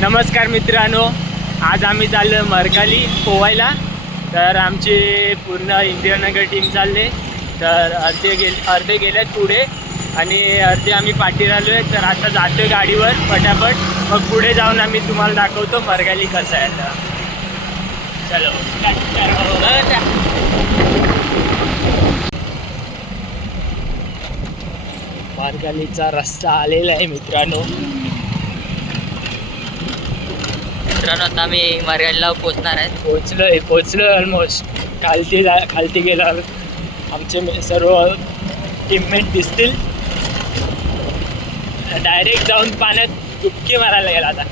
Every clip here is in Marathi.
नमस्कार मित्रांनो, आज आम्ही चाललो मरगाली पोवायला. तर आमची पूर्ण इंदिरानगर टीम चालले. तर अर्धे गेलेत पुढे आणि अर्धे आम्ही पाठी राहिलो आहे. तर आता जातो गाडीवर फटाफट, मग पुढे जाऊन आम्ही तुम्हाला दाखवतो मरगाली कसं आहे. आता चलो. मरगालीचा रस्ता आलेला आहे मित्रांनो. आता आम्ही मरगालीला पोहोचणार आहेत. पोचलोय ऑलमोस्ट. खालती गेल्यावर आमचे सर्व टीममेट दिसतील. डायरेक्ट जाऊन पाण्यात डुबकी मारायला गेला. आता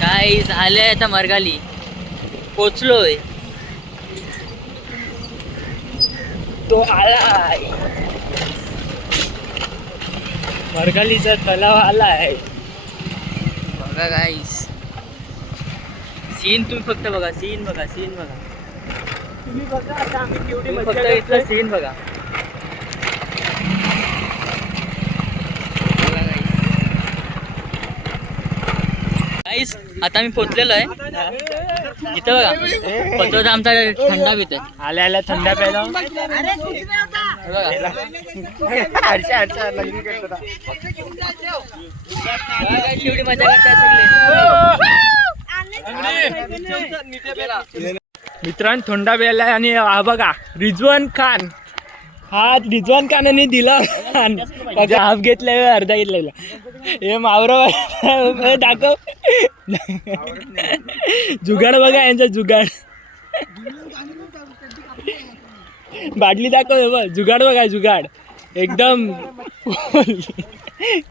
काय झालंय, आता मरगाली पोचलोय. तो आलाय, मरगालीचा तलाव आलाय. बघा गाईस, सीन तुम्ही फक्त बघा. सीन बघा. तुम्ही बघा आता आम्ही केवढी तुम्ही मजा फक्त इथलं सीन बघा. गाईस, आता आम्ही पोचलेलो आहे. इथं बघा, पत्ता आमचा थंडा पितोय. आल्या थंडा प्यायला. एवढी मजा करताय सगळे. मित्रांनो थंडा प्यायला. आणि हा बघा रिजवान खान. हा रिजवान खानाने दिला. हाफ घेतलाय, अर्धा घेतलेला. हे मावरा दाखव. जुगाड बघा यांचा, जुगाड. बाटली दाखव. जुगाड बघा, जुगाड एकदम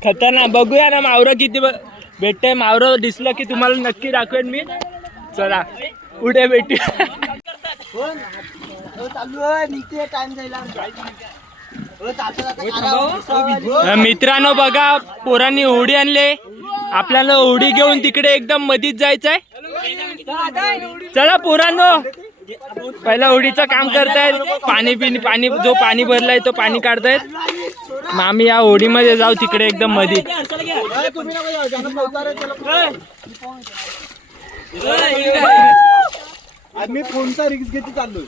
खतरनाक. बघूया ना मावरं किती भेटतंय. मावरं दिसलं की तुम्हाला नक्की दाखवेन मी. चला उद्या भेटूया. मित्रांनो बघा, पोरांनी होडी आणले. आपल्याला होडी घेऊन तिकडे एकदम मधीच जायचंय. चला पोरांनो, पहिला होडीचं काम करतायत. पाणी जो पाणी भरलाय तो पाणी काढतायत. मग आम्ही या होडीमध्ये जाऊ तिकडे एकदम मधी. मी फोनचा रिक्स घेते चाललोय.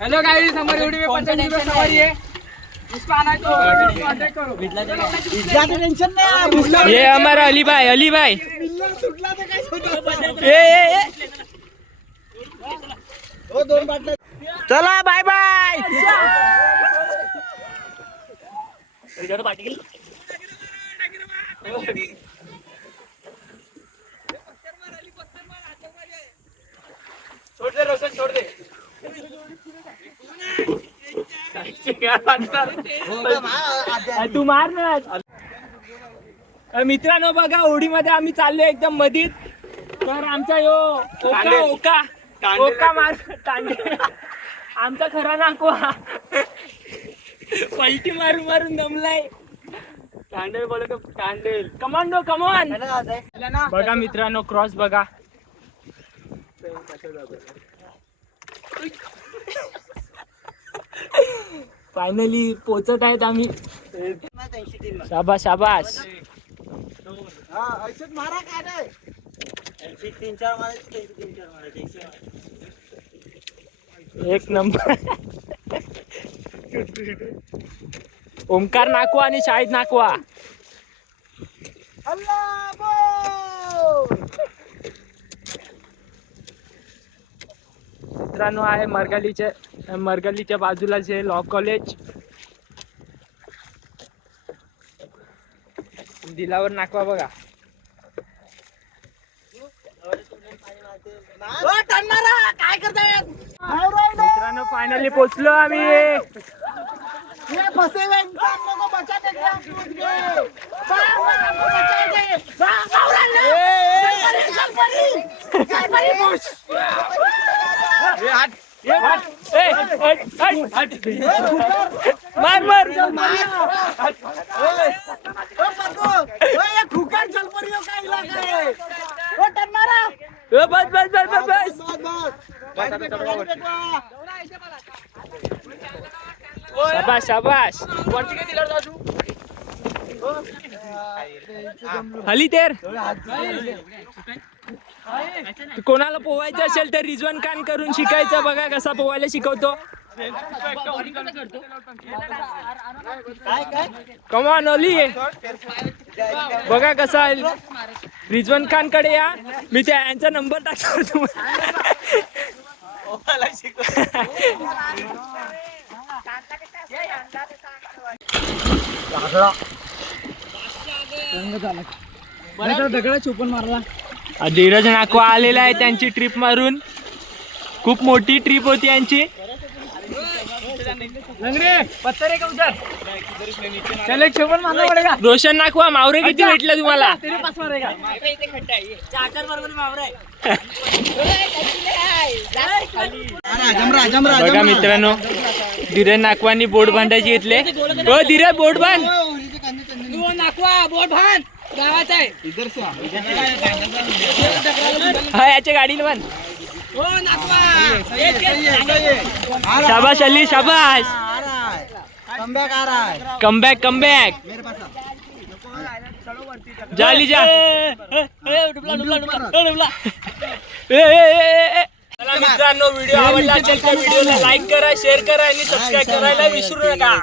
हेलो गाइस, हमारी होडी में 50 रुपए सवारी है. इसको आना तो कांटेक्ट करो. टेंशन नाही. ये हमारा अली भाई. सुटला तर काय होतं. ए हो, 2 बाटल्या. चला बाय बाय. छोड़ दे. तू मार ना. मित्रांनो बघा, होडीमध्ये आम्ही चाललो एकदम मधीत. तर आमचा ओका मार तांडे. आमचा खरा नाकवा पलटी मारून दमलाय. तांडेल बोलतो, तांडेल कमांडो कमॉन. बघा मित्रांनो, क्रॉस बघा. फायनली पोचत आहेत आम्ही. शाबास. मारा काय नाही. 3-4 मारा. एक नंबर. ओमकार नाकवा आणि शाहिद नाकवा. मित्रांनो आहे मरगालीच्या बाजूला जे लॉ कॉलेज. दिलावर नाकवा बघा. काय करताय मित्रांनो फायनली पोचलो आम्ही. मार खुकार चल पड़ी का इलाका है. बस बस बस बस बस शाबाश शाबाश हली तेर कोणाला पोवायचं असेल तर रिजवान खान करून शिकायचं. बघा कसा पोवायला शिकवतो. कमान अली बघा कसा रिजवान खान कडे या. मी यांचा नंबर टाकतो तुम्हाला. दगडा चोपन मारला. धीरज नाकवा आलेला आहे त्यांची ट्रिप मारून. खूप मोठी ट्रिप होती यांची. रोशन नाकवा मावरे किती भेटले तुम्हाला? बघा मित्रांनो धीरज नाकवानी बोट बांधायची घेतले. हो धीरज बोट बांध. हा याच्या गाडीला बांध. शाबाश अली शाबाश. कमबॅक आ रहा है. Comeback comeback. जा अली जा. चला मित्रांनो व्हिडिओ आवडला असेल तर व्हिडिओला लाईक करा शेअर करा आणि सबस्क्राईब करायला विसरू नका.